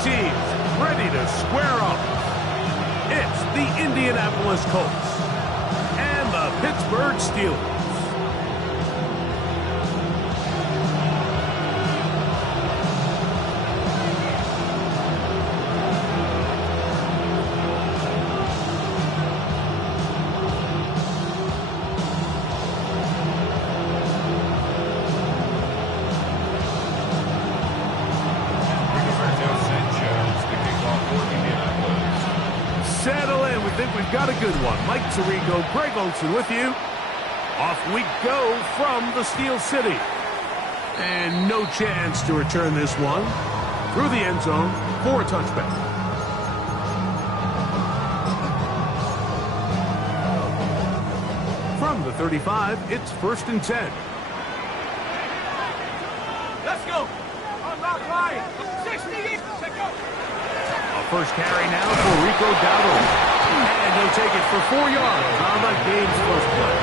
teams ready to square off. It's the Indianapolis Colts and the Pittsburgh Steelers. Settle in. We think we've got a good one. Mike Tirico, Greg Olsen with you. Off we go from the Steel City. And no chance to return this one. Through the end zone for a touchback. From the 35, it's 1st and 10. Let's go. I'm not lying. 60. First carry now for Rico Dowdle. And he'll take it for 4 yards on the game's first play.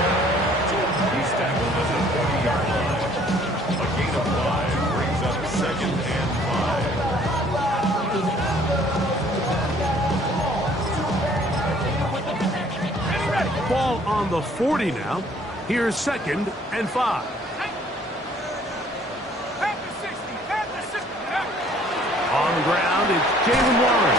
He's tackled at the 40-yard line. A gain of 5 brings up 2nd and 5. Ball on the 40 now. Here's 2nd and 5. On the ground, it's Jalen Warren.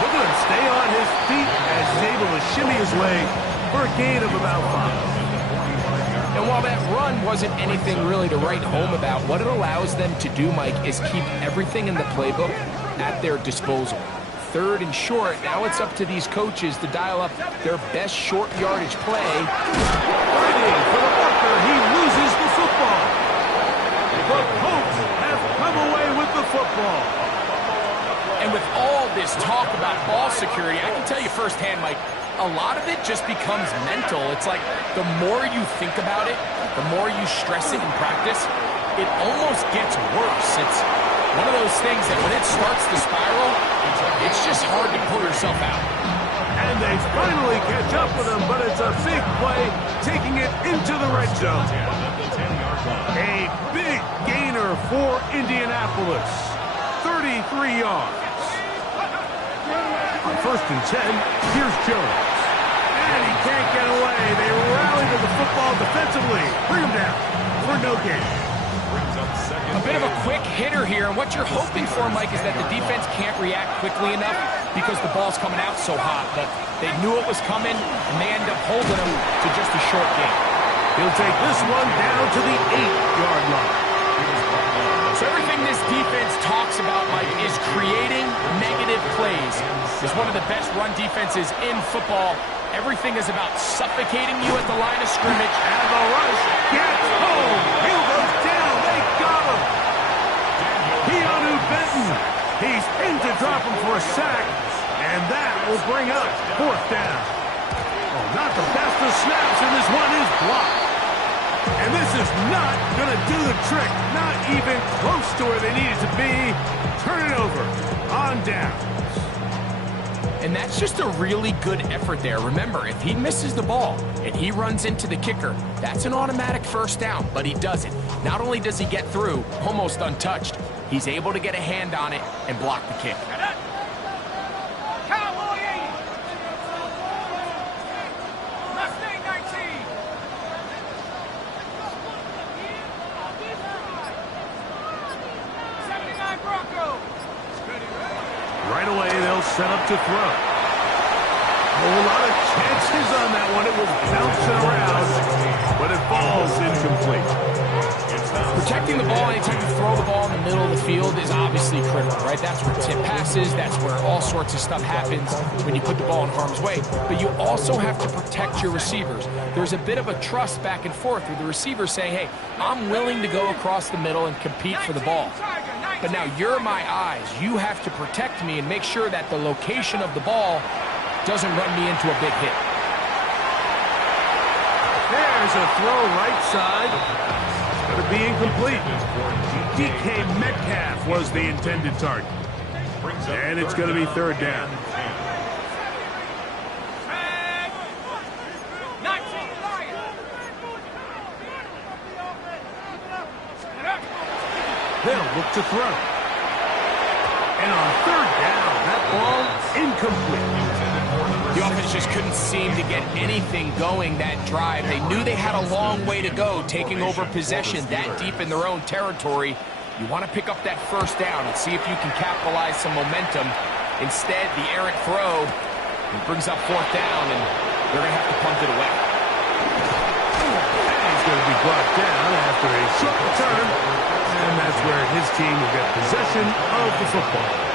Look at him stay on his feet as he's able to shimmy his way for a gain of about 5. And while that run wasn't anything really to write home about, what it allows them to do, Mike, is keep everything in the playbook at their disposal. 3rd and short, now it's up to these coaches to dial up their best short yardage play. Fighting for the marker, he loses the football. The Colts have come away with the football. And with all this talk about ball security, I can tell you firsthand, Mike, a lot of it just becomes mental. It's like the more you think about it, the more you stress it in practice, it almost gets worse. It's one of those things that when it starts to spiral, it's just hard to pull yourself out. And they finally catch up with him, but it's a big play, taking it into the red zone. A big gainer for Indianapolis. 33 yards. On 1st and 10, here's Jones. And he can't get away. They rally to the football defensively. Bring him down for no gain. A bit of a quick hitter here, and what you're hoping for, Mike, is that the defense can't react quickly enough because the ball's coming out so hot. But they knew it was coming, and they end up holding him to just a short gain. He'll take this one down to the 8-yard line. So everything this defense talks about, Mike, is creating negative plays. It's one of the best run defenses in football. Everything is about suffocating you at the line of scrimmage. And the rush gets home. Hill goes down. They got him. Keanu Benton. He's in to drop him for a sack. And that will bring up 4th down. Oh, not the best of snaps, and this one is blocked. And this is not going to do the trick. Not even close to where they needed to be. Turn it over on downs. And that's just a really good effort there. Remember, if he misses the ball and he runs into the kicker, that's an automatic 1st down, but he doesn't. Not only does he get through almost untouched, he's able to get a hand on it and block the kick. Right away, they'll set up to throw. A whole lot of chances on that one. It was bouncing around, but it falls incomplete. Protecting the ball anytime you throw the ball in the middle of the field is obviously critical, right? That's where tip passes, that's where all sorts of stuff happens when you put the ball in harm's way. But you also have to protect your receivers. There's a bit of a trust back and forth with the receiver saying, hey, I'm willing to go across the middle and compete for the ball. But now you're my eyes. You have to protect me and make sure that the location of the ball doesn't run me into a big hit. There's a throw right side. It's going to be incomplete. DK Metcalf was the intended target. And it's going to be 3rd down. They'll look to throw. And on incomplete. The offense just couldn't seem to get anything going that drive. They knew they had a long way to go, taking over possession that deep in their own territory. You want to pick up that first down and see if you can capitalize some momentum. Instead, the errant throw brings up fourth down, and they're going to have to punt it away. And he's going to be brought down after a short return, and that's where his team will get possession of the football.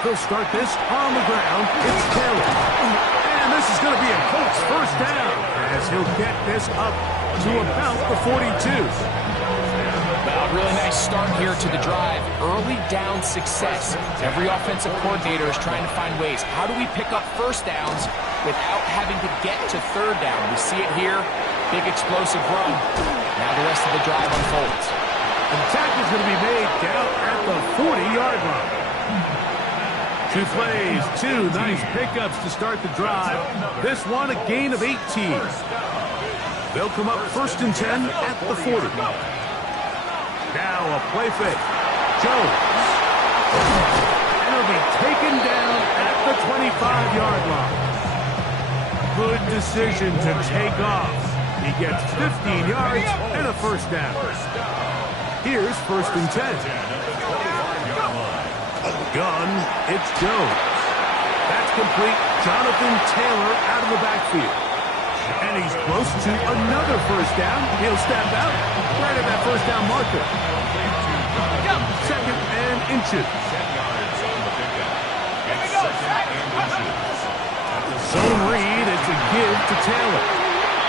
They'll start this on the ground. It's Taylor. And this is going to be a Colts first down as he'll get this up to about the 42. Well, a really nice start here to the drive. Early down success. Every offensive coordinator is trying to find ways. How do we pick up first downs without having to get to third down? We see it here. Big explosive run. Now the rest of the drive unfolds. And the tackle's going to be made down at the 40-yard line. 2 plays, 2 nice pickups to start the drive. This one, a gain of 18. They'll come up first and 10 at the 40. Now a play fake. Jones. And he'll be taken down at the 25-yard line. Good decision to take off. He gets 15 yards and a first down. Here's first and 10. Gun, it's Jones. That's complete. Jonathan Taylor out of the backfield. And he's close to another first down. He'll step out right at that first down marker. Second and inches. Zone read, it's a give to Taylor.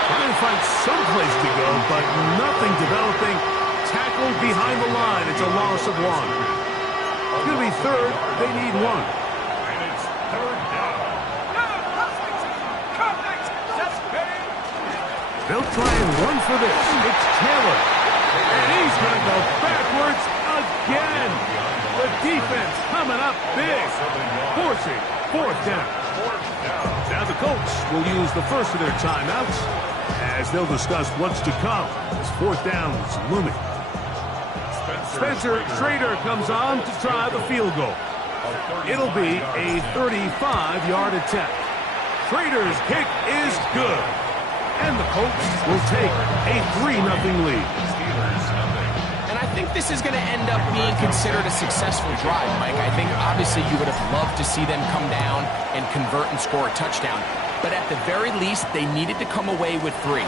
Trying to find some place to go, but nothing developing. Tackled behind the line. It's a loss of 1. It's going to be third. They need 1. And it's third down. They'll try and run for this. It's Taylor. And he's going to go backwards again. The defense coming up big. Forcing fourth down. Now the Colts will use the first of their timeouts as they'll discuss what's to come as fourth down is looming. Spencer Schrader comes on to try the field goal. It'll be a 35-yard attempt. Schrader's kick is good. And the Colts will take a 3-0 lead. And I think this is going to end up being considered a successful drive, Mike. I think obviously you would have loved to see them come down and convert and score a touchdown. But at the very least, they needed to come away with 3.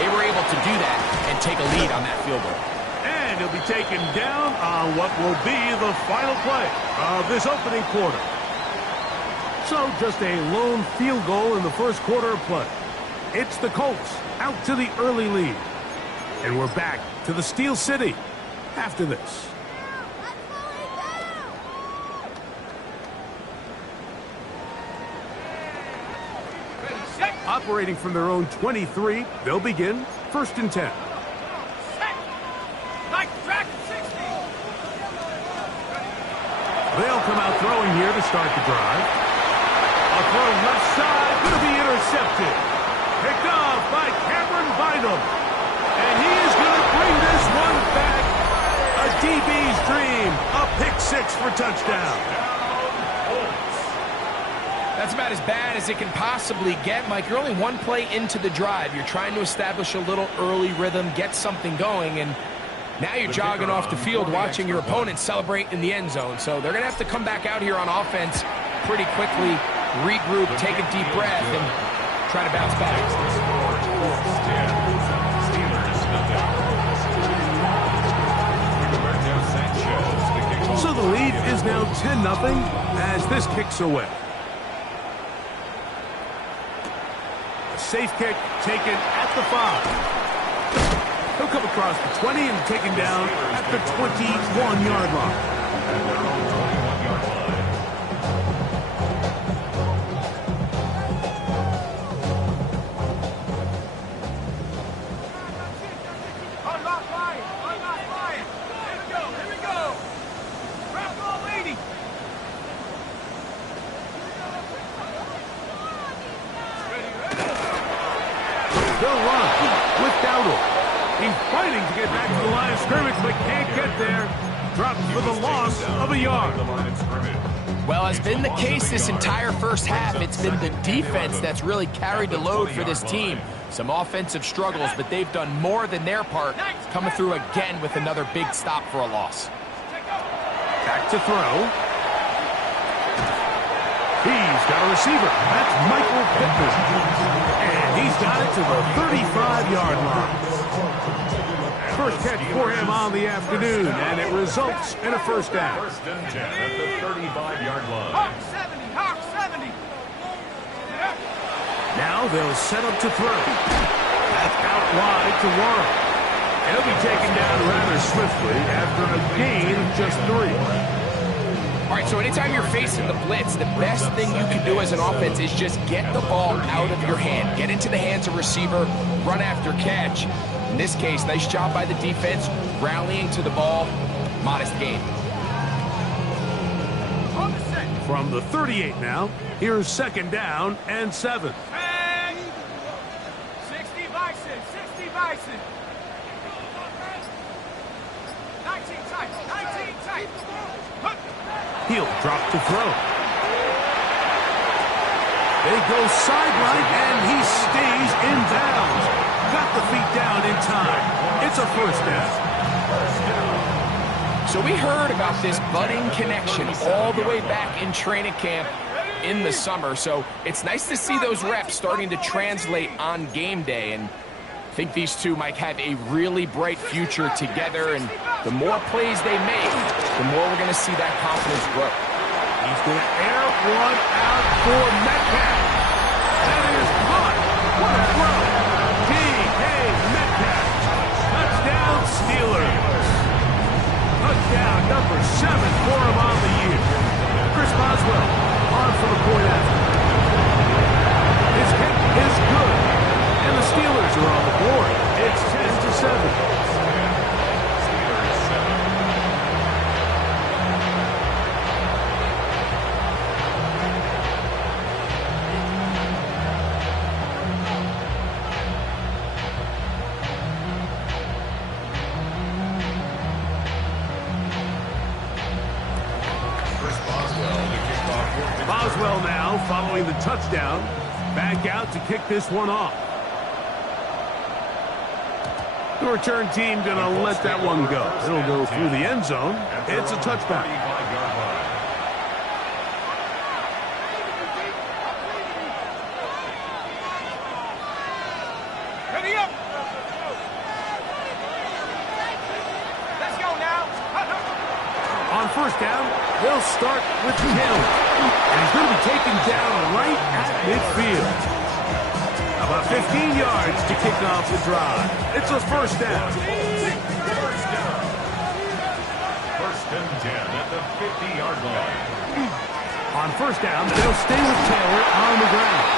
They were able to do that and take a lead on that field goal. And he'll be taken down on what will be the final play of this opening quarter. So just a lone field goal in the first quarter of play. It's the Colts out to the early lead. And we're back to the Steel City after this. Operating from their own 23, they'll begin first and 10. They'll come out throwing here to start the drive. A throw left side, going to be intercepted. Picked off by Cameron Bynum. And he is going to bring this one back. A DB's dream. A pick 6 for touchdown. That's about as bad as it can possibly get, Mike. You're only 1 play into the drive. You're trying to establish a little early rhythm, get something going, and now you're jogging off the field watching your opponent celebrate in the end zone. So they're going to have to come back out here on offense pretty quickly, regroup, take a deep breath, and try to bounce back. So the lead is now 10-0 as this kicks away. A safe kick taken at the 5. He'll come across the 20 and taken down at the 21-yard line. They'll run with down total. He's fighting to get back to the line of scrimmage, but can't get there. Dropped for the loss of a yard. Well, as been the case this entire first half, it's been the defense that's really carried the load for this team. Some offensive struggles, but they've done more than their part, coming through again with another big stop for a loss. Back to throw. He's got a receiver. That's Michael Pittman. And he's got it to the 35-yard line. First catch for him on the afternoon, and it results in a first down. First and 10 at the 35-yard line. Hawk 70, Hawk 70. Now they'll set up to throw. That's out wide to Warren. He'll be taken down rather swiftly after a gain of just 3. All right, so anytime you're facing the blitz, the best thing you can do as an offense is just get the ball out of your hand. Get into the hands of receiver, run after catch. In this case, nice job by the defense, rallying to the ball, modest gain. From the 38 now, here's second down and 7. 60 Bison, 60 Bison. 19 tight, 19 tight. He'll drop to throw. They go sideline, and he stays in bounds. Got the feet down in time. It's a first down. So we heard about this budding connection all the way back in training camp in the summer. So it's nice to see those reps starting to translate on game day. And I think these two might have a really bright future together. And the more plays they make, the more we're going to see that confidence grow. He's going to air one out for Metcalf. That is caught. What a throw. D.K. Metcalf. Touchdown Steelers. Touchdown number 7 for him on the year. Chris Boswell on for the point after. His kick is good. And the Steelers are on the board. It's 10-7. Boswell now following the touchdown. Back out to kick this one off. The return team going to let that one go. It'll go through the end zone. It's a touchback. Ready up. Let's go now. On first down, they'll start with Taylor. And he's going to be taken down right at midfield. About 15 yards to kick off the drive. It's a first down. First and 10 at the 50-yard line. On first down, they'll stay with Taylor on the ground.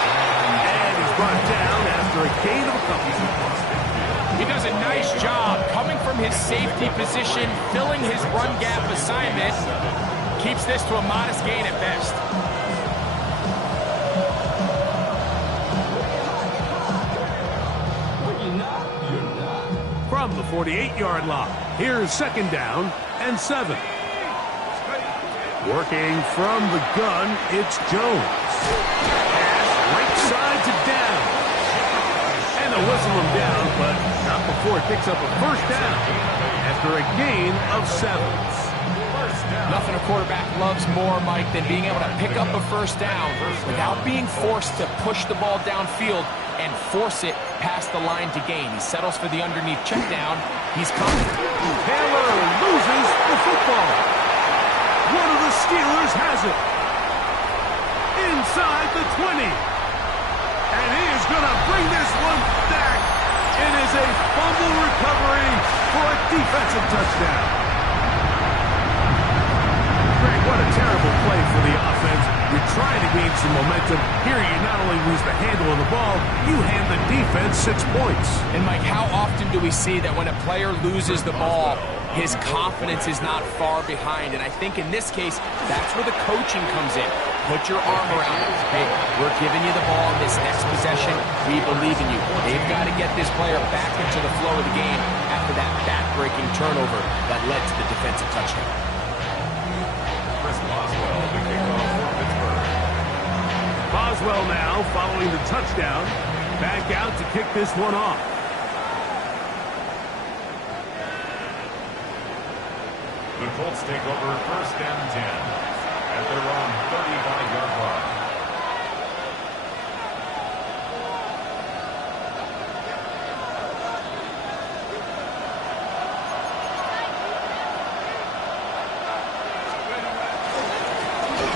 And he's brought down after a gain of a couple. He does a nice job coming from his safety position, filling his run gap assignment. Keeps this to a modest gain at best. From the 48-yard line, here's second down and 7. Working from the gun, it's Jones. Pass right side to down. And they'll whistle him down, but not before it picks up a first down after a gain of 7. Nothing a quarterback loves more, Mike, than being able to pick up a first down without being forced to push the ball downfield and force it past the line to gain. He settles for the underneath check down. He's confident. Taylor loses the football. One of the Steelers has it. Inside the 20. And he is going to bring this one back. It is a fumble recovery for a defensive touchdown. Greg, what What a terrible play for the offense. You're trying to gain some momentum. Here, you not only lose the handle of the ball, you hand the defense 6 points. And, Mike, how often do we see that when a player loses the ball, his confidence is not far behind? And I think in this case, that's where the coaching comes in. Put your arm around it. Hey, we're giving you the ball this next possession. We believe in you. They've got to get this player back into the flow of the game after that back-breaking turnover that led to the defensive touchdown. Boswell now following the touchdown. Back out to kick this one off. The Colts take over 1st and 10 at their own 35-yard line.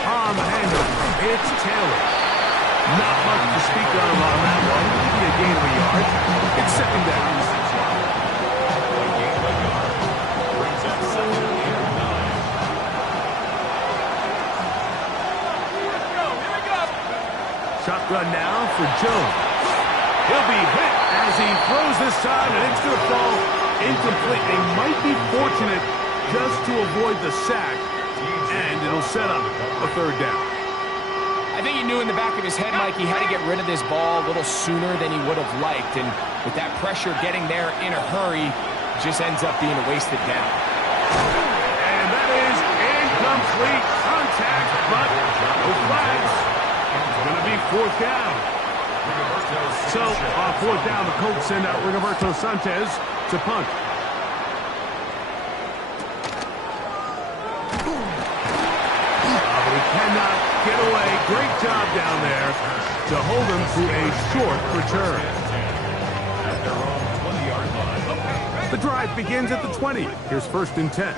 On the handover, it's Taylor. Not much to speak of on that one. Maybe a gain of a yard. It's 2nd down. A gain of a yard brings up 2nd and 9. Here we go. Shotgun now for Jones. He'll be hit as he throws this time, and it's going to fall incomplete. They might be fortunate just to avoid the sack, and it'll set up a 3rd down. I think he knew in the back of his head, Mike, he had to get rid of this ball a little sooner than he would have liked. And with that pressure getting there in a hurry, it just ends up being a wasted down. And that is incomplete contact, but no flags. It's going to be 4th down. So on 4th down, the Colts send out Rigoberto Sanchez to punt. But he cannot get away. Great job down there to hold him to a short return. At their own 20-yard line. The drive begins at the 20. Here's 1st and 10.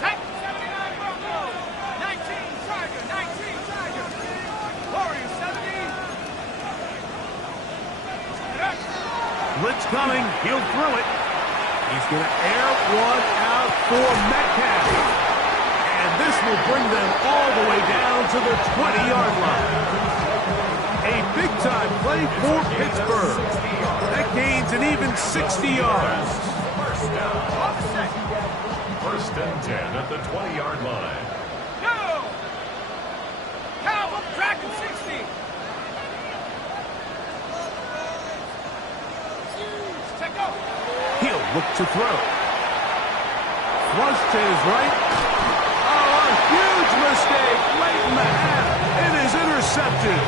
Set. 79 Broncos. 19 Tiger. 19 Tiger. Warriors 17. Blitz coming. He'll throw it. He's going to air one out for Metcalf. And this will bring them all the way down to the 20-yard line. A big-time play for Pittsburgh. That gains an even 60 yards. 1st and 10 at the 20-yard line. Go. Cal, tracking 60. Check go. He'll look to throw. Flush to his right. Oh, a huge mistake late in the half. It is intercepted.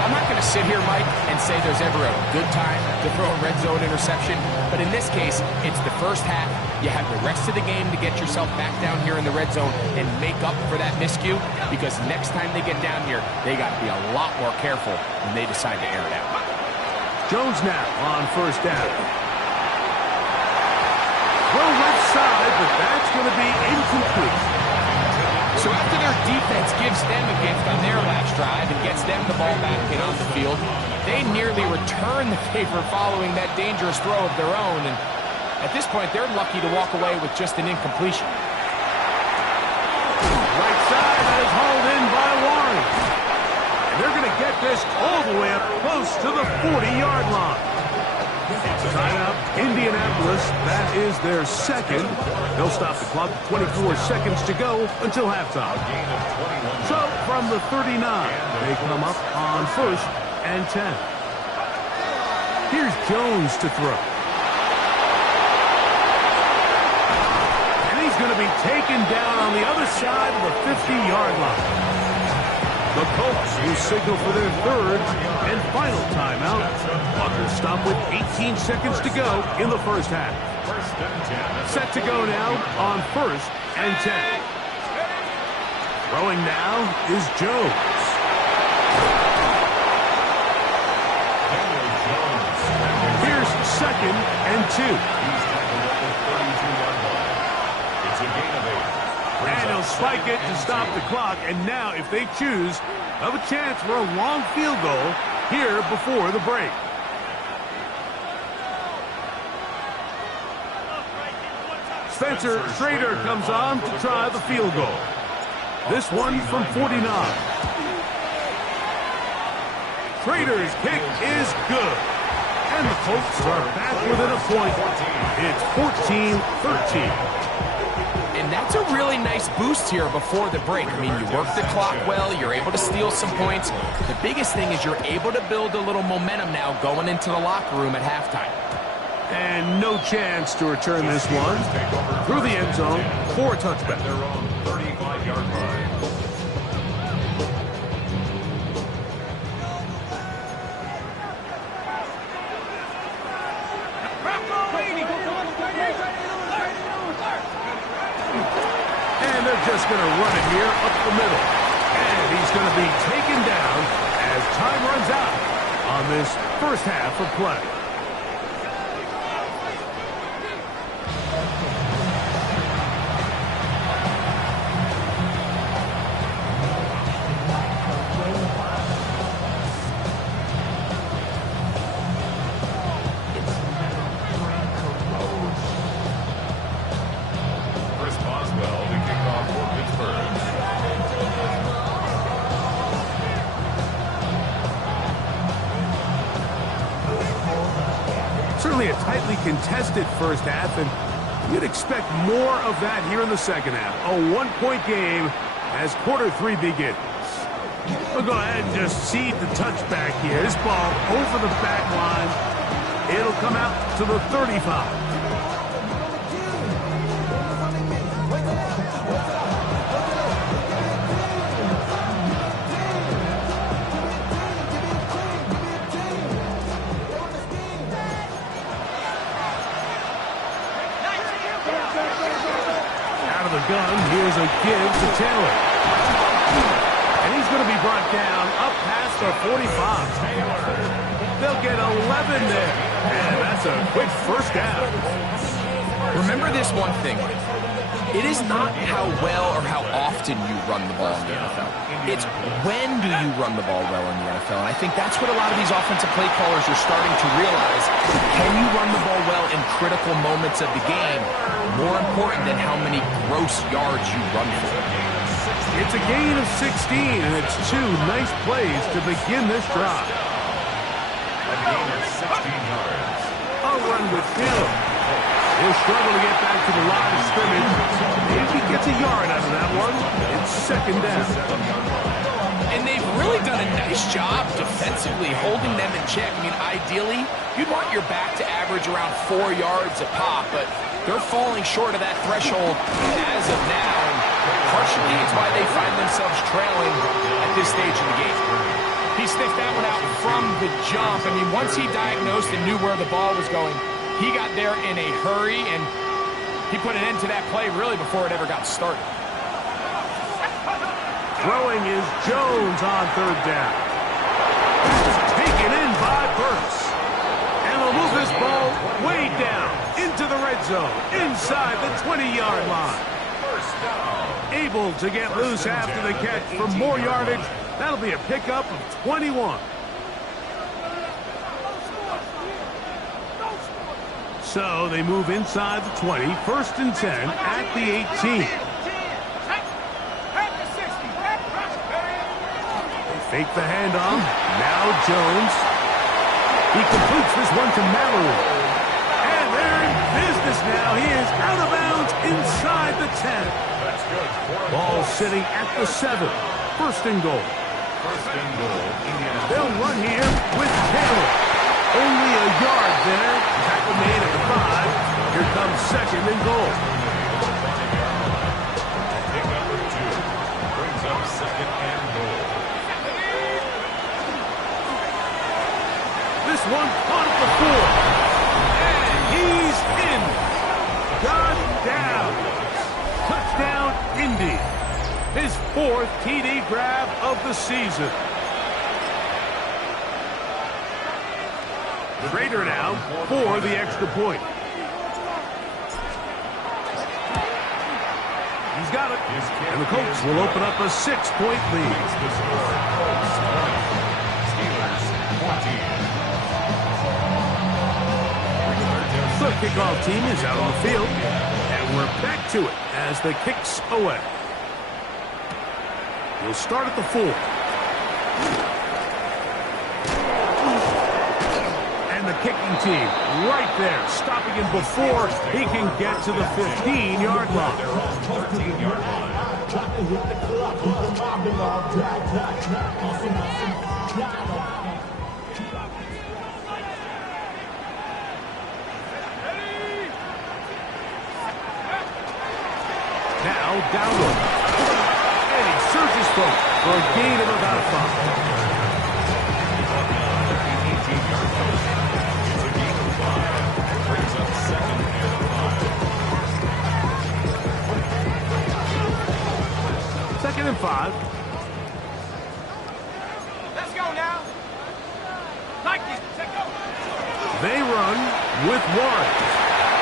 I'm not going to sit here, Mike, and say there's ever a good time to throw a red zone interception, but in this case, it's the first half. You have the rest of the game to get yourself back down here in the red zone and make up for that miscue, because next time they get down here, they got to be a lot more careful when they decide to air it out. Jones now on 1st down. Throw left side, but that's going to be incomplete. So after their defense gives them a gift on their last drive and gets them the ball back in on the field, they nearly return the favor following that dangerous throw of their own. And at this point, they're lucky to walk away with just an incompletion. Right side, that is hauled in by Warren. And they're going to get this all the way up close to the 40-yard line. Tied up Indianapolis. That is their 2nd. They'll stop the clock. 24 seconds to go until halftime. So from the 39, they come up on 1st and 10. Here's Jones to throw. And he's going to be taken down on the other side of the 50-yard line. The Colts will signal for their 3rd and final timeout. Clock will stop with 18 seconds to go in the first half. Set to go now on 1st and 10. Throwing now is Jones. Here's 2nd and 2. It's a gain of 8. And he'll spike it to stop the clock. And now, if they choose, have a chance for a long field goal here before the break. Spencer Schrader comes on to try the field goal. This one from 49. Trader's kick is good. And the Colts are back within a point. It's 14-13. And that's a really nice boost here before the break. I mean, you work the clock well, you're able to steal some points. The biggest thing is you're able to build a little momentum now going into the locker room at halftime. And no chance to return this one through the end zone for a touchback. Their own 35-yard line. And they're just going to run it here up the middle. And he's going to be taken down as time runs out on this first half of play. Certainly a tightly contested first half, and you'd expect more of that here in the second half. A one-point game as quarter three begins. We'll go ahead and just seed the touchback here. This ball over the back line. It'll come out to the 35. The gun, here's a give to Taylor. And he's going to be brought down up past the 45. They'll get 11 there. And that's a quick first down. Remember this one thing. It is not how well or how often you run the ball in the NFL. It's when do you run the ball well in the NFL. And I think that's what a lot of these offensive play callers are starting to realize. Can you run the ball well in critical moments of the game? More important than how many gross yards you run for. It's a gain of 16, and it's two nice plays to begin this drive. A gain of 16 yards. A run with Taylor. He'll struggle to get back to the line of scrimmage. If he gets a yard out of that one, it's second down. And they've really done a nice job defensively holding them in check. I mean, ideally, you'd want your back to average around 4 yards a pop, but they're falling short of that threshold as of now. And partially, it's why they find themselves trailing at this stage of the game. He sniffed that one out from the jump. I mean, once he diagnosed and knew where the ball was going, he got there in a hurry, and he put an end to that play really before it ever got started. Throwing is Jones on third down. Taken in by Burks. And they'll move this ball way down into the red zone, inside the 20-yard line. Able to get loose after the catch for more yardage. That'll be a pickup of 21. So they move inside the 20, first and 10 at the 18. They fake the handoff. Now Jones. He completes this one to Mallory. And they're in business now. He is out of bounds inside the 10. Ball sitting at the 7. First and goal. They'll run here with Taylor. Only a yard there. Tackle made at the 5. Here comes second and goal. Pick number 2 brings up second and goal. This one caught at the 4. And he's in. Got down. Touchdown, Indy. His 4th TD grab of the season. Trader now for the extra point. He's got it. And the Colts will open up a 6-point lead. The kickoff team is out on the field. And we're back to it as the kick's away. He'll start at the 4. And the kicking team right there, stopping him before he can get to the 15-yard line. 13-yard line. Now downward. And he surges forward for a gain of about 5. It's a gain of 5. Brings up second and 5. Second and 5. Let's go now. Nike, let's go. They run with Warren.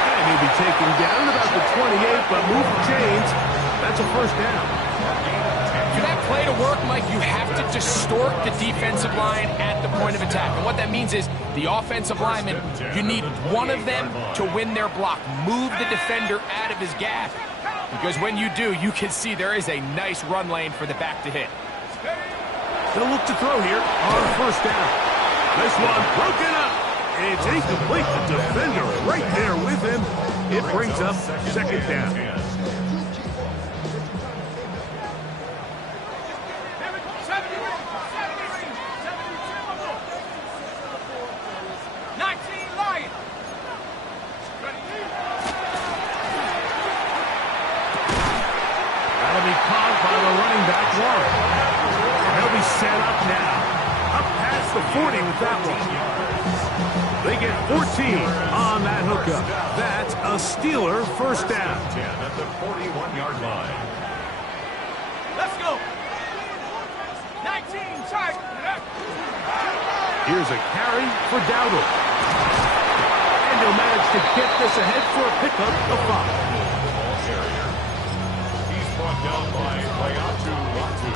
And he'll be taken down about the 28, but move the chains. That's a first down. For that play to work, Mike, you have to distort the defensive line at the point of attack. And what that means is the offensive lineman, you need one of them to win their block. Move the defender out of his gap. Because when you do, you can see there is a nice run lane for the back to hit. They'll look to throw here on first down. This one broken up. It's incomplete. The defender right there with him. It brings up second down. That'll be caught by the running back, Warren. They'll be set up now. Up past the 40 with that one. They get 14 on that hookup. That's a Steeler first down. 10 at the 41-yard line. Let's go. 19, tight. Here's a carry for Dowdle. And he'll manage to get this ahead for a pickup of 5. He's brought down by Layatu Latu.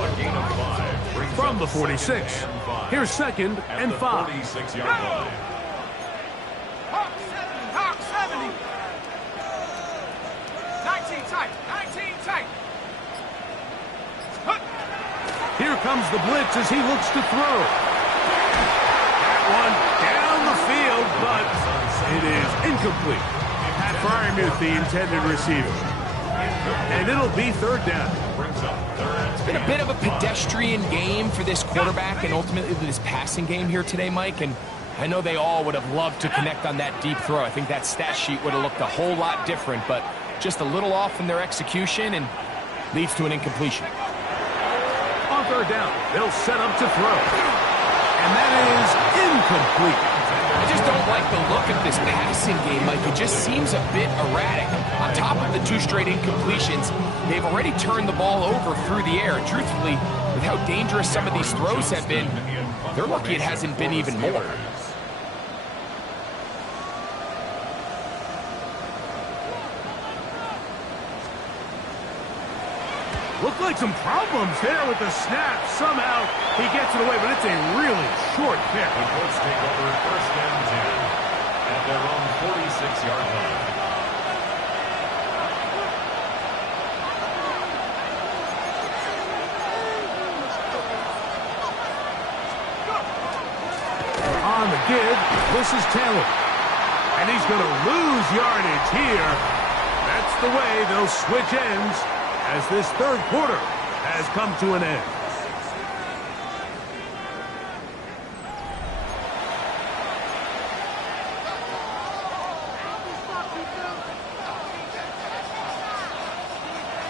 A gain of 5. Brings From the up 46. second and 5. Here's second and 5. 46-yard line. Hawk 70. 19, tight. 19, tight. Here comes the blitz as he looks to throw. That one down the field, but it is incomplete. Pat Fryermuth, the intended receiver. And it'll be third down. It's been a bit of a pedestrian game for this quarterback and ultimately this passing game here today, Mike. And I know they all would have loved to connect on that deep throw. I think that stat sheet would have looked a whole lot different, but just a little off in their execution and leads to an incompletion. On third down, they'll set up to throw. And that is incomplete. I just don't like the look of this passing game, Mike. It just seems a bit erratic. On top of the 2 straight incompletions, they've already turned the ball over through the air. And truthfully, with how dangerous some of these throws have been, they're lucky it hasn't been even more. Looked like some problems there with the snap. Somehow he gets it away, but it's a really short kick. The Colts take over first and 10 at their own 46-yard line. On the give, this is Taylor. And he's going to lose yardage here. That's the way they'll switch ends as this third quarter has come to an end.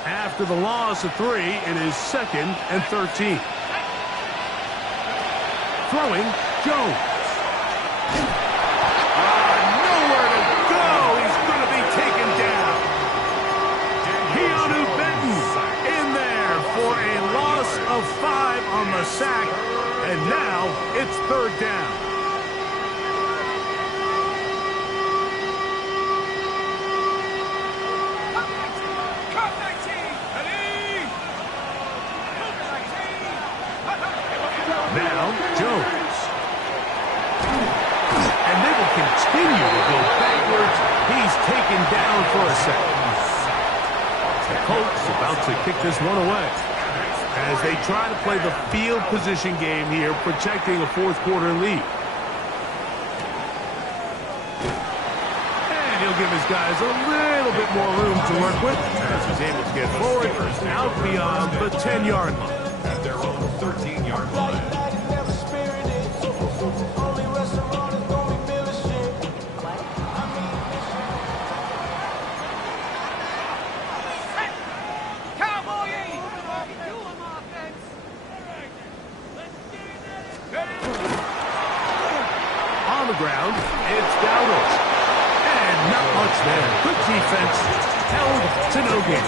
After the loss of 3, it is second and 13. Throwing, Jones. Nowhere to go. He's going to be taken down. Keanu Benton in there for a loss of 5 on the sack. And now it's third down. Now, Jones. And they will continue to go backwards. He's taken down for a second. The Colts about to kick this one away as they try to play the field position game here, protecting a fourth quarter lead. And he'll give his guys a little bit more room to work with as he's able to get forward out beyond the 10-yard line. At their own 13-yard line. On the ground, it's Dowdle. And not much there. Good defense, held to no gain.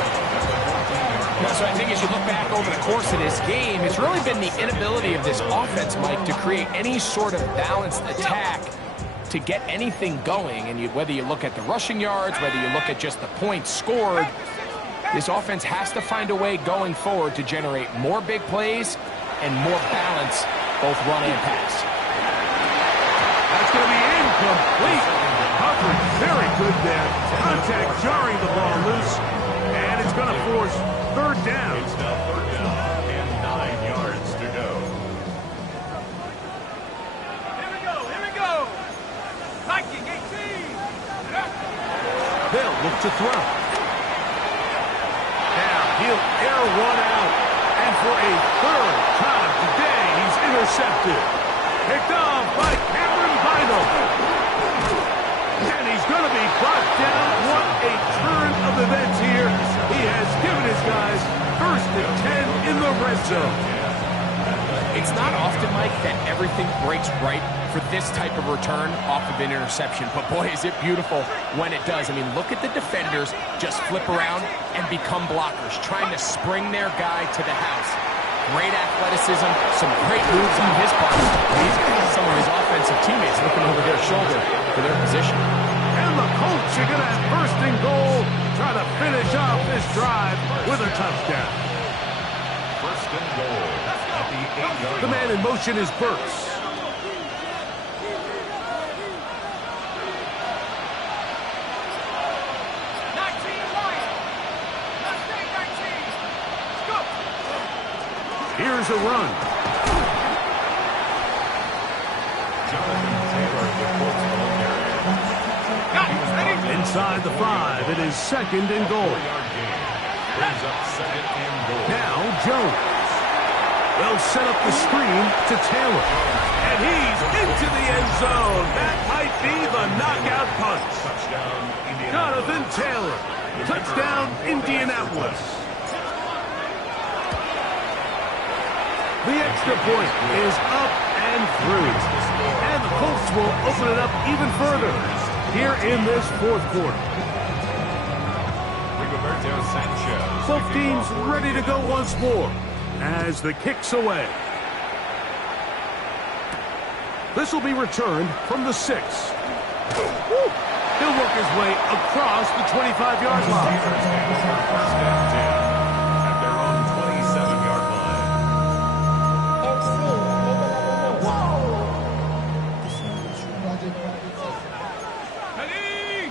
So I think as you look back over the course of this game, it's really been the inability of this offense, Mike, to create any sort of balanced attack to get anything going. And whether you look at the rushing yards, whether you look at just the points scored, this offense has to find a way going forward to generate more big plays and more balance, both run and pass. That's going to be incomplete. Coverage very good there. Contact jarring the ball loose. And it's going to force third down. It's now third down and 9 yards to go. Here we go. Viking 18. They'll look to throw. Now he'll air one out. And for a third time today, he's intercepted. Picked off by Cameron Bynum. And he's going to be brought down. What a turn of events here. He has given his guys first and 10 in the red zone. It's not often, Mike, that everything breaks right for this type of return off of an interception. But boy, is it beautiful when it does. I mean, look at the defenders just flip around and become blockers, trying to spring their guy to the house. Great athleticism, some great moves on his part. He's got some of his offensive teammates looking over their shoulder for their position. And the Colts are going to have first and goal, try to finish off this drive with a touchdown. First and goal at the 8-yard line. The man in motion is Burks. Here's a run. Jonathan Taylor, the Colts ball carrier. Inside the 5, it is second and goal. 4-yard gain. Brings up second and goal. Now Jones. They'll set up the screen to Taylor. And he's into the end zone. That might be the knockout punch. Touchdown, Indianapolis. Jonathan Taylor. Touchdown, Indianapolis. The extra point is up and through. And the Colts will open it up even further here in this fourth quarter. Rigoberto Sanchez. Both teams ready to go once more as the kick's away. This will be returned from the 6. He'll work his way across the 25-yard line. First and 10 at their own 27-yard line. Ready?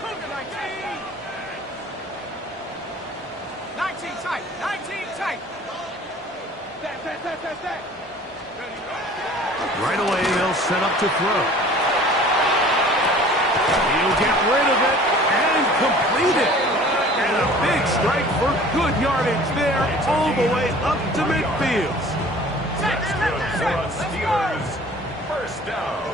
Cougar 19 tight. 19 tight. Stack. Right away, they'll set up to throw. He'll get rid of it and complete it. And a big strike for good yardage there all the way up to midfield. That's good for us Steelers. First down.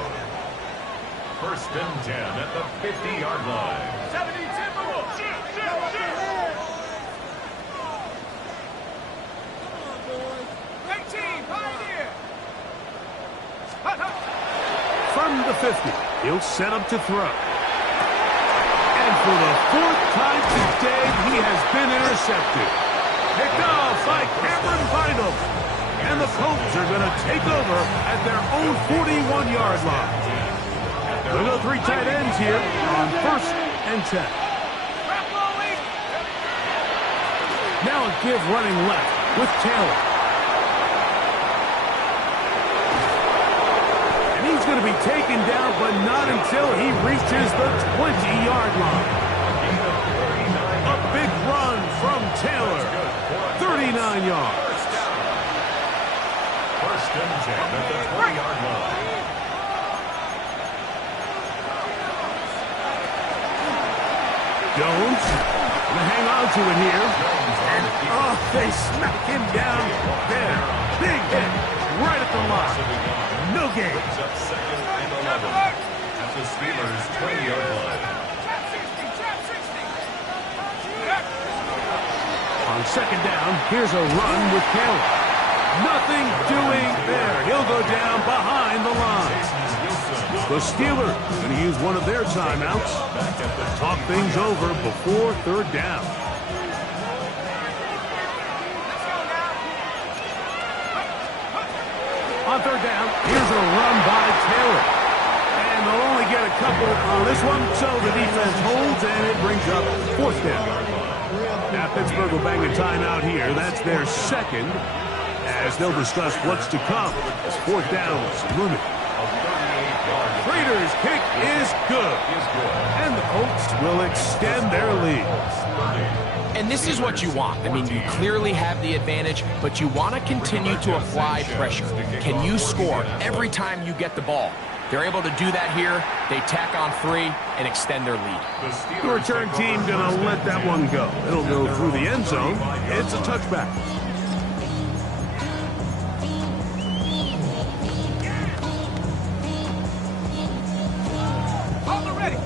First and 10 at the 50-yard line. 70 Timberwolves. From the 50, he'll set up to throw. And for the 4th time today, he has been intercepted. Picked off by Cameron Bynum. And the Colts are going to take over at their own 41-yard line. We'll go 3 tight ends here on first and 10. Now a give running left with Taylor. He's going to be taken down, but not until he reaches the 20-yard line. A big 10 at the 20-yard line. Jones gonna hang on to it here. And, oh, they smack him down there. Big hit right at the line. No gain. Brings up 2nd and 11 at the Steelers' 20-yard line. On 2nd down, here's a run with Kelly. Nothing doing there. He'll go down behind the line. The Steelers going to use one of their timeouts to talk things over before 3rd down. On 3rd down, here's a run by Taylor. And they'll only get a couple on this one, so the defense holds, and it brings up 4th down. Now Pittsburgh will bang a timeout here. That's their 2nd, as they'll discuss what's to come. 4th down is looming. Raiders' kick is good. And the Colts will extend their lead. And this is what you want. I mean, you clearly have the advantage, but you want to continue to apply pressure. Can you score every time you get the ball? They're able to do that here. They tack on 3 and extend their lead. The return team going to let that one go. It'll go through the end zone. It's a touchback.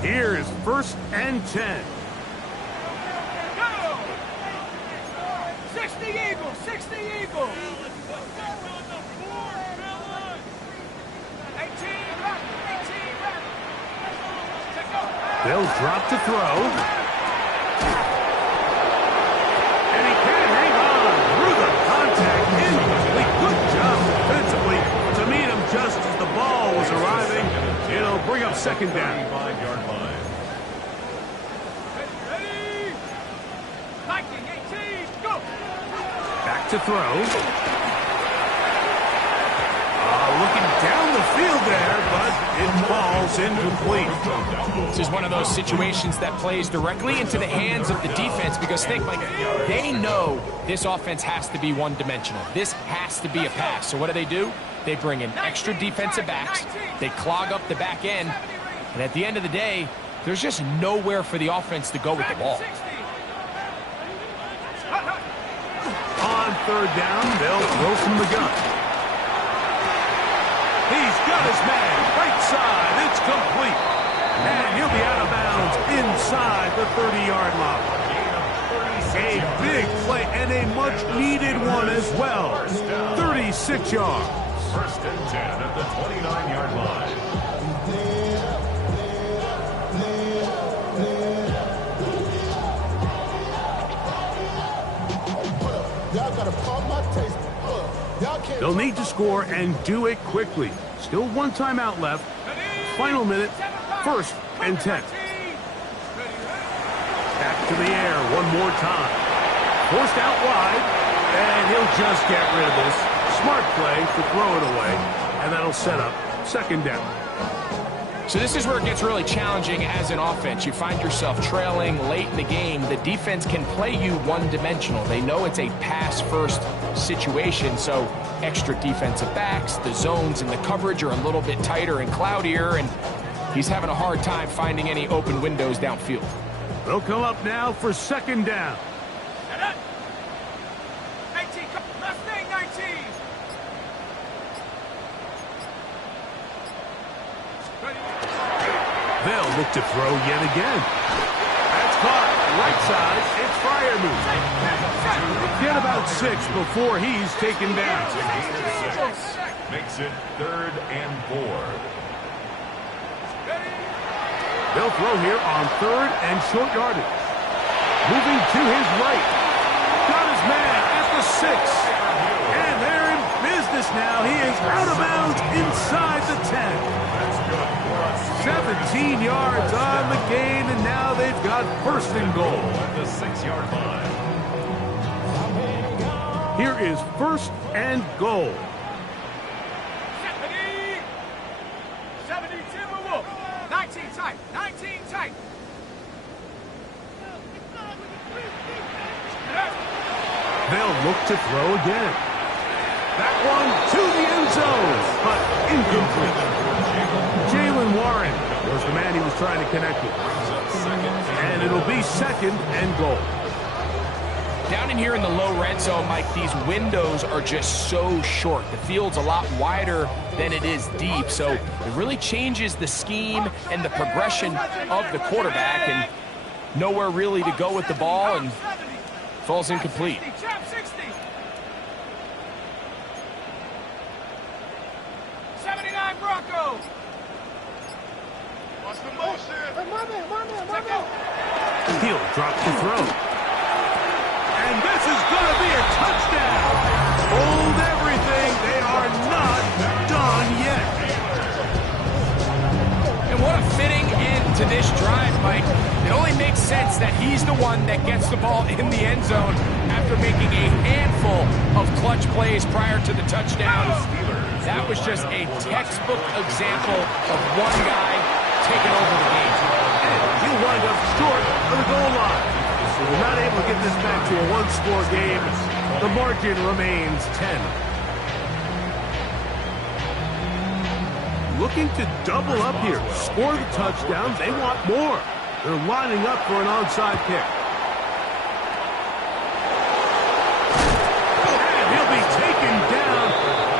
Here is 1st and 10. Go! 60 Eagles, 60 Eagles. 18 left, 18 left. They'll drop to throw. And he can't hang on through the contact. Incomplete. Good job defensively to meet him just as the ball was arriving. It'll bring up 2nd down. 5-yard line. Ready? 19, 18, go! Back to throw. Looking down the field there, but it falls incomplete. This is one of those situations that plays directly into the hands of the defense because think, like, they know this offense has to be one-dimensional. This has to be a pass. So what do? They bring in extra defensive backs. They clog up the back end. And at the end of the day, there's just nowhere for the offense to go with the ball. On 3rd down, they'll throw from the gun. He's got his man, right side, it's complete. And he'll be out of bounds inside the 30-yard line. A big play and a much-needed one as well. 36 yards. 1st and 10 at the 29-yard line. Y'all gotta pump my taste. They'll need to score and do it quickly. Still 1 timeout left. Final minute, 1st and 10. Back to the air one more time. Forced out wide, and he'll just get rid of this. Smart play to throw it away, and that'll set up 2nd down. So this is where it gets really challenging as an offense. You find yourself trailing late in the game. The defense can play you one-dimensional. They know it's a pass-first situation, so extra defensive backs, the zones and the coverage are a little bit tighter and cloudier, and he's having a hard time finding any open windows downfield. They'll come up now for 2nd down. 19, Mustang 19. They'll look to throw yet again. That's caught. Right side. It's Freiermuth. Get about 6 before he's taken down. Makes it 3rd and 4. They'll throw here on 3rd and short yardage. Moving to his right. Got his man at the 6. And they're in business now. He is out of bounds inside the 10. 17 yards on the gain, and now they've got 1st and goal. At the 6-yard line. Here is 1st and goal. 70, Timberwolf. 19 tight, 19 tight. They'll look to throw again. That one to the end end zone, but incomplete. Jalen Warren was the man he was trying to connect with. And it'll be 2nd and goal. Down in here in the low red zone, Mike, these windows are just so short. The field's a lot wider than it is deep, so it really changes the scheme and the progression of the quarterback, and nowhere really to go with the ball, and falls incomplete. 79 Broncos. What's the motion? He'll drop the throw. And this is going to be a touchdown. Hold everything. They are not done yet. And what a fitting end to this drive, Mike. It only makes sense that he's the one that gets the ball in the end zone after making a handful of clutch plays prior to the touchdown. That was just a textbook example of one guy taking over the game. And he'll wind up short of the goal line. We're not able to get this back to a one-score game. The margin remains 10. Looking to double up here. Score the touchdown. They want more. They're lining up for an onside kick. And he'll be taken down.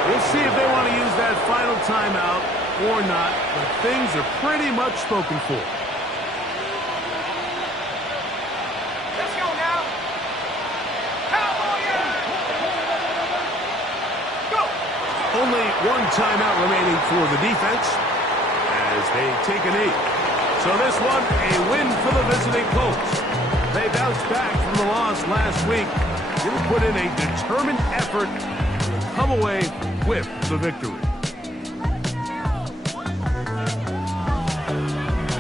We'll see if they want to use that final timeout or not. But things are pretty much spoken for. Only one timeout remaining for the defense as they take a knee. So this one, a win for the visiting Colts. They bounced back from the loss last week. They put in a determined effort to come away with the victory.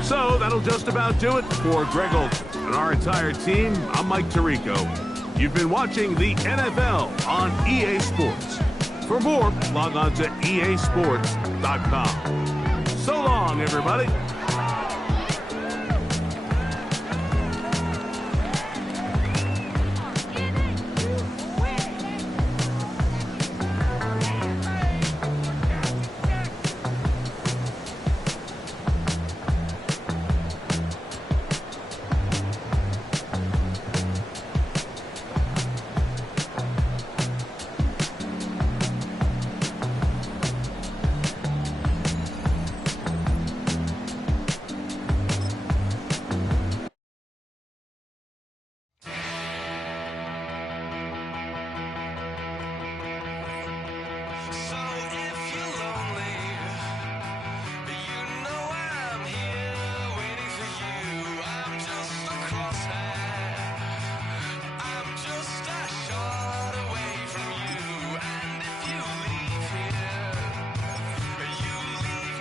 So that'll just about do it for Greg Olson and our entire team. I'm Mike Tirico. You've been watching the NFL on EA Sports. For more, log on to easports.com. So long, everybody.